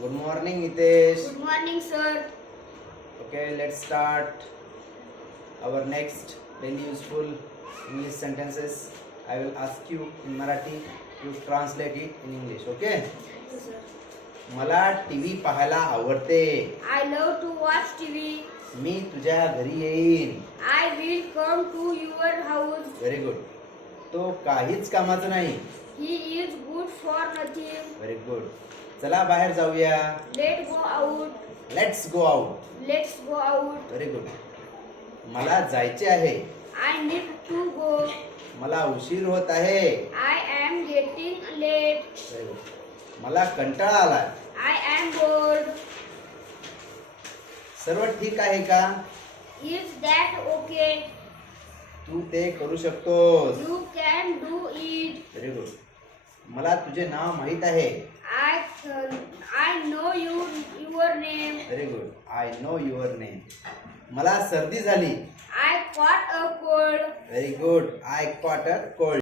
Good morning, Hitesh. Good morning, sir. Okay, let's start our next daily useful English sentences. I will ask you in Marathi. You translate it in English. Okay? Yes, sir. मला TV पाहायला आवडते. I love to watch TV. मी तुझ्या घरी येईन. I will come to your house. Very good. तो काहीच कामाचा नाही. He is good for nothing. Very good. चला बाहेर जाऊया. Let's go out. Let's go out. Let's go out. Very good. मला जायचे आहे. I need to go. मला उशीर होत आहे. I am getting late. Very good. मला कंटाळा आलाय. I am bored. सर्व ठीक आहे का? Is that okay? तू ते करू शकतोस. You can do it. Very good. मला तुझे नाव माहित आहे. I know your name. Very good. I know your name. मला सर्दी झाली. I caught a cold. Very good. I caught a cold.